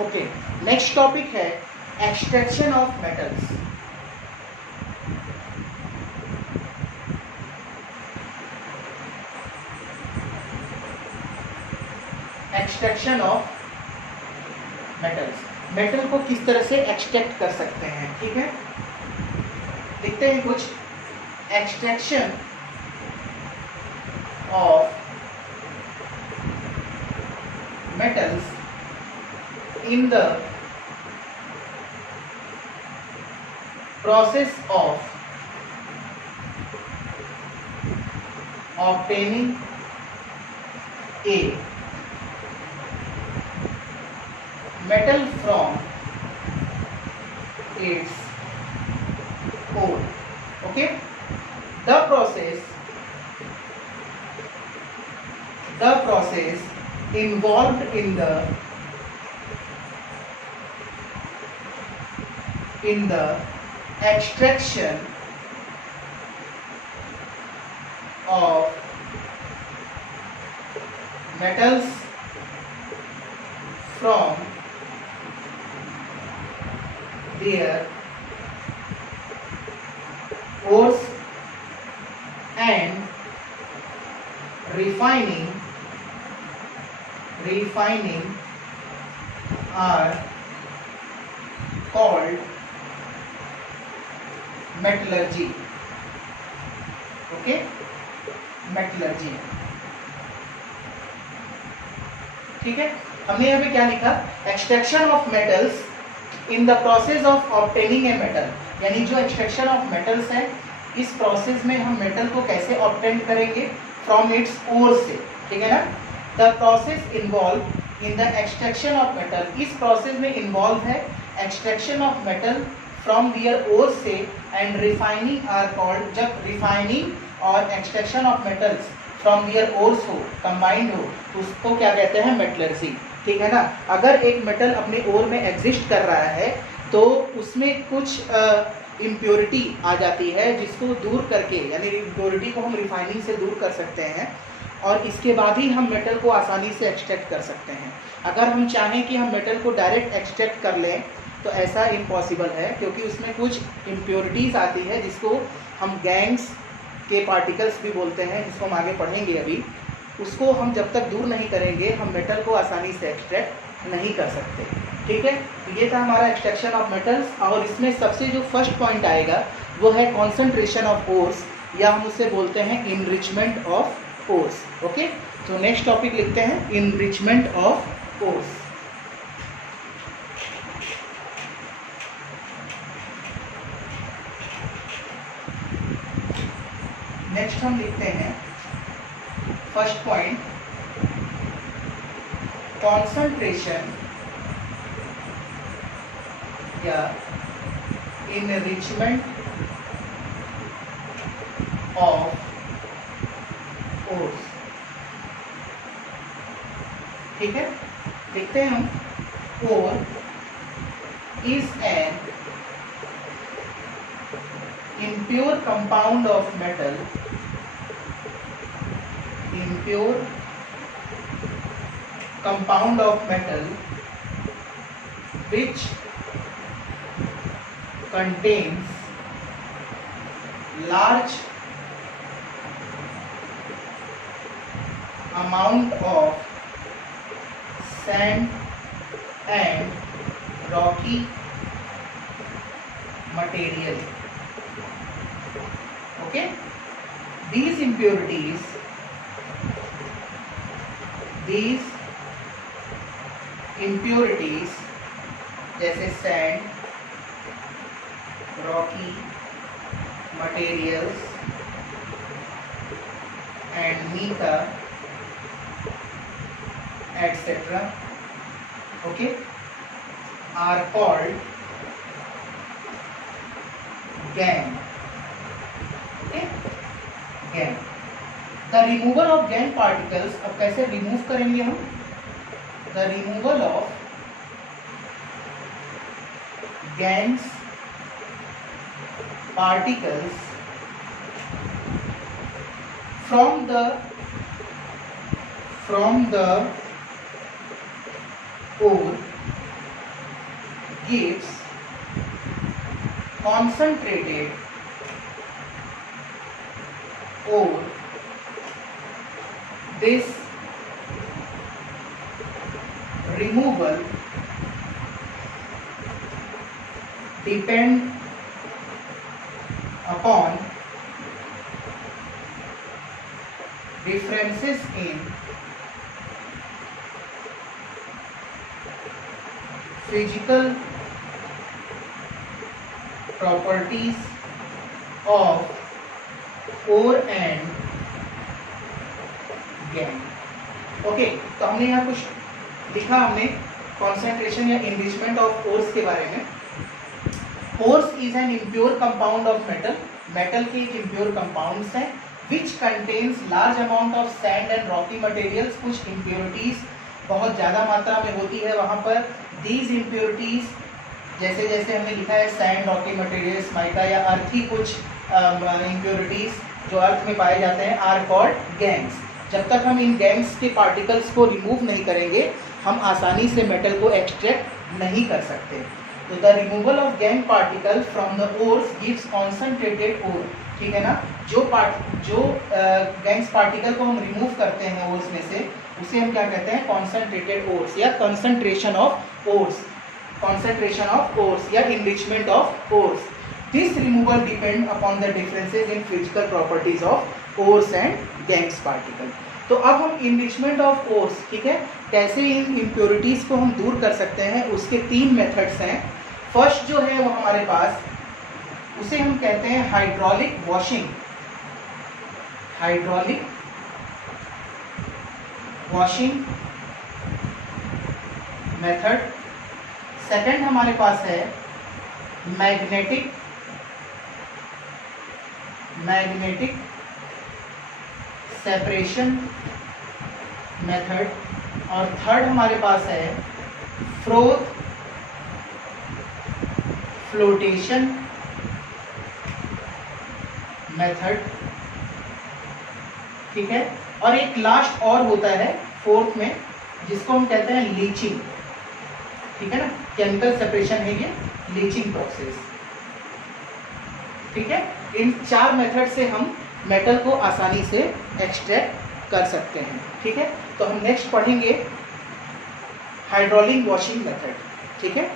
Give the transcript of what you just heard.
Okay, next topic है extraction of metals. Extraction of metals, metal को किस तरह से एक्सट्रैक्ट कर सकते हैं, ठीक है। देखते हैं कुछ extraction of metals in the process of obtaining a metal from its ore. Okay, the process involved in the extraction of metals from their ores and refining are called metallurgy. Okay, metallurgy, ठीक है। हमने यहाँ पे क्या लिखा, extraction of metals in the process of obtaining a metal, यानी जो extraction of metals है, इस प्रोसेस में हम मेटल को कैसे ऑब्टेन करेंगे, फ्रॉम इट्स ओर से, ठीक है ना। The process involve in the extraction of metal, इस प्रोसेस में इन्वॉल्व है extraction of metal from their ore से, एंड रिफाइनिंग आर कॉल्ड, जब रिफाइनिंग और extraction of metals from their ores हो, कंबाइंड हो, तो उसको क्या कहते हैं, मेटलर्जी, ठीक है ना। अगर एक मेटल अपने ओर में एग्जिस्ट कर रहा है तो उसमें कुछ इम्प्योरिटी आ जाती है, जिसको दूर करके, यानी इम्प्योरिटी को हम रिफाइनिंग से दूर कर सकते हैं, और इसके बाद ही हम मेटल को आसानी से एक्सट्रैक्ट कर सकते हैं। अगर हम चाहें कि हम मेटल को डायरेक्ट एक्सट्रैक्ट कर लें तो ऐसा इम्पॉसिबल है, क्योंकि उसमें कुछ इम्प्योरिटीज़ आती है, जिसको हम गैंग्स के पार्टिकल्स भी बोलते हैं, जिसको हम आगे पढ़ेंगे अभी। उसको हम जब तक दूर नहीं करेंगे, हम मेटल को आसानी से एक्सट्रैक्ट नहीं कर सकते, ठीक है। ये था हमारा एक्सट्रैक्शन ऑफ मेटल्स, और इसमें सबसे जो फर्स्ट पॉइंट आएगा वो है कॉन्सेंट्रेशन ऑफ ओर्स, या हम उसे बोलते हैं इनरिचमेंट ऑफ ओर्स। ओके, तो नेक्स्ट टॉपिक लिखते हैं इनरिचमेंट ऑफ ओर्स। नेक्स्ट हम लिखते हैं फर्स्ट पॉइंट, कॉन्सेंट्रेशन या इनरिचमेंट ऑफ ओर्स, ठीक है। देखते हैं हम, ore is an impure compound of metal, impure compound of metal which contains large amount of sand and rocky material. Okay, these impurities जैसे sand, rocky materials and mica et cetera, okay, are called gangue. Gangue, the removal of gangue particles, अब कैसे remove करेंगे हम, the removal of gangues particles from the ore gives concentrated ore. This removal depend upon differences in physical properties of ore and gangue. Okay, तो हमने यहाँ कुछ लिखा, हमने कॉन्सेंट्रेशन या इनरिचमेंट ऑफ ओर्स के बारे में. Ores is an impure compound of metal. Metal के एक इम्प्योर कंपाउंड्स हैं which contains large amount of sand and Rocky materials. कुछ इम्प्योरिटीज बहुत ज़्यादा मात्रा में होती है वहाँ पर. दीज इम्प्योरिटीज जैसे जैसे हमने लिखा है सैंड, रॉकी मटेरियल्स, माइका या अर्थी कुछ इम्प्योरिटीज जो अर्थ में पाए जाते हैं आर कॉल्ड गैंग्स. जब तक हम इन गैंग्स के पार्टिकल्स को रिमूव नहीं करेंगे हम आसानी से मेटल को एक्सट्रैक्ट नहीं कर सकते. तो the removal of gangue particle from the ores gives concentrated ore. ठीक है ना, जो गैंग्स पार्टिकल को हम रिमूव करते हैं ओर्स में से उसे हम क्या कहते हैं, कॉन्सेंट्रेटेड ओर्स या concentration of ores. concentration of ores या enrichment of ores. This removal depend upon the differences in physical properties of ores and gangue particle. तो अब हम enrichment of ores, ठीक है, कैसे इन impurities को हम दूर कर सकते हैं उसके 3 मेथड्स हैं. फर्स्ट जो है वो हमारे पास उसे हम कहते हैं hydraulic washing. Hydraulic washing method. Second हमारे पास है मैग्नेटिक सेपरेशन मेथड. और थर्ड हमारे पास है फ्लोटेशन मेथड. ठीक है, और एक लास्ट और होता है फोर्थ में जिसको हम कहते हैं लीचिंग. ठीक है ना, केमिकल सेपरेशन है ये लीचिंग प्रोसेस. ठीक है, इन 4 मेथड से हम मेटल को आसानी से एक्सट्रैक्ट कर सकते हैं. ठीक है, तो हम नेक्स्ट पढ़ेंगे हाइड्रोलिक वॉशिंग मेथड. ठीक है.